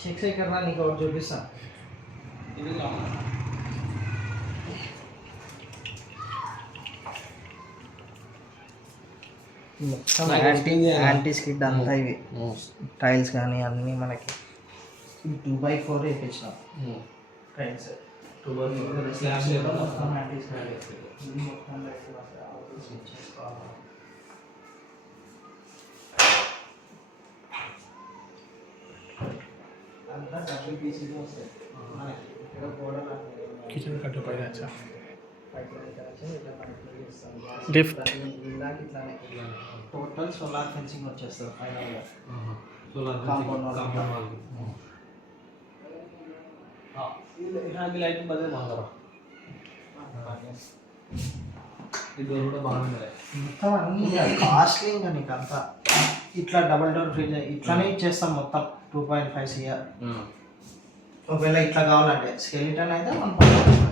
శిక్షకరణ నీకు ఒకటి చూపిస్తా. మొత్తం యాంటీ స్కిడ్ అంతా ఇవి టైల్స్ కానీ అన్నీ మనకి 2x4 వేయించినాం. టైల్స్ 2x4 మొత్తం యాంటీ స్కిడ్ మొత్తం చేసుకోవాలి. అంతా WPCలో వస్తాయి మనకి. ఇక్కడ గోడలు కిచెన్ కట్టు పైన లిఫ్ట్ ఇట్లానే టోటల్ సోలార్ ఫెన్సింగ్ వచ్చేస్తుంది ఫైనల్గా. కాంపౌండ్ లైట్ బదే బాగా మొత్తం అన్నీ కాస్ట్లీ. ఇంకా నీకు అంతా ఇట్లా డబల్ డోర్ ఫ్రిడ్జ్ ఇట్లానే ఇచ్చేస్తాం మొత్తం 2.5 CR. ఒకవేళ ఇట్లా కావాలంటే స్కెలిటన్ అయితే 1.5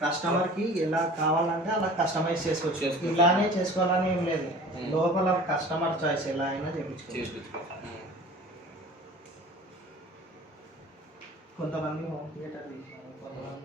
కస్టమర్కి ఎలా కావాలంటే అలా కస్టమైజ్ చేసుకోవచ్చు. ఇలానే చేసుకోవాలని ఏం లేదు, లోపల కస్టమర్ చాయిస్ ఎలా అయినా చేయించుకోవచ్చు. కొంతమంది హోమ్ థియేటర్ తీసారు, కొంతమంది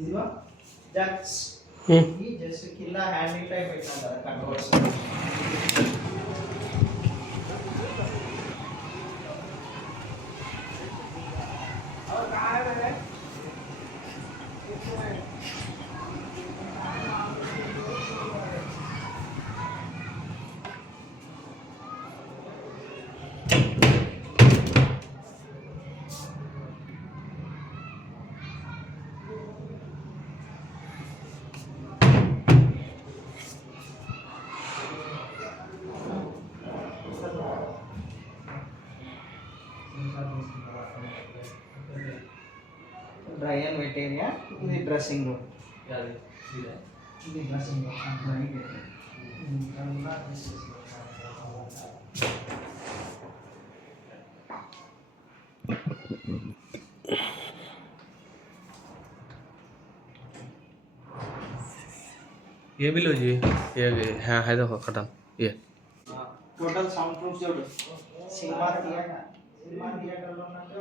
ఇదిగో జస్ట్ కింద హ్యాండిల్ టైప్ పెట్టాం కదా controls. Dry and wet area, ఇది డ్రెస్సింగ్ రూమ్. ఇది డ్రెస్సింగ్ రూమ్ డ్రై వెట్. ये भी लो जी, ये है देखो खत्म ये टोटल साउंड प्रूफ जोड़ सिनेमा थिएटर లో ఉన్నట్టు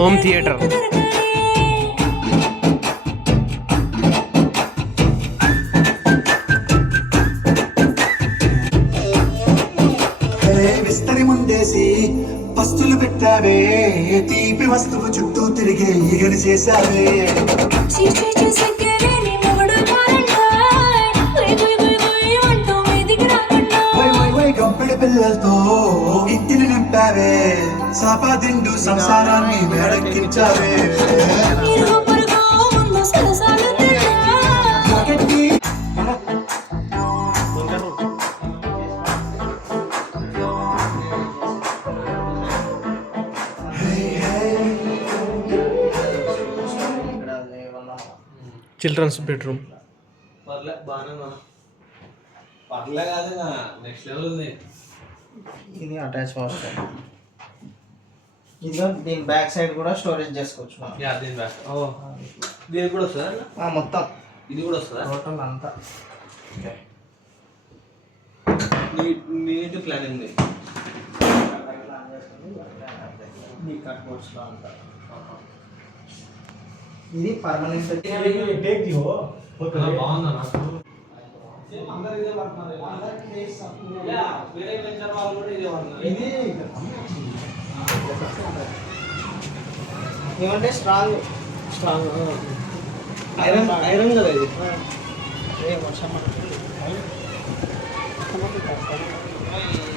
होम थिएटर విస్తరి ముందేసి పస్తులు పెట్టావే తీపి వస్తువు చుట్టూ తిరిగే ఈగని చేశావే గంపెడి పిల్లలతో ఇంటిని నింపావే సాపాదిండు సంసారాన్ని మేడెక్కించావే చిల్డ్రన్స్ బెడ్రూమ్. పర్లే బాగానే ఉన్నా. పర్లే కాదు నెక్స్ట్ లెవెల్ ఉంది. ఇది అటాచ్ వాష్రూమ్. ఇదిగో దీని బ్యాక్ సైడ్ కూడా స్టోరేజ్ చేసుకోవచ్చు మనం. యా దీని బ్యాక్. ఓ దీనికి కూడా వస్తుందా? మొత్తం ఇది కూడా వస్తుందా? టోటల్ అంతా నీట్ ప్లానింగ్ ఉంది. ఈ కట్బోర్డ్స్లో అంతా. ఇది పర్మనెంట్. బాగుందా నాకు? ఏమంటే స్ట్రాంగ్ ఐరన్ కదా ఇది.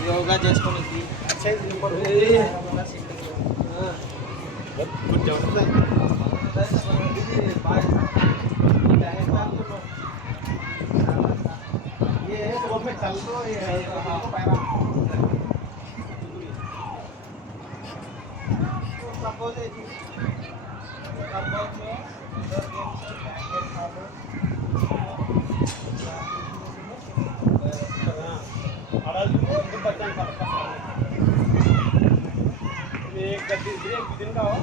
యోగా చేసుకొని एक गद्दी एक दिन का हो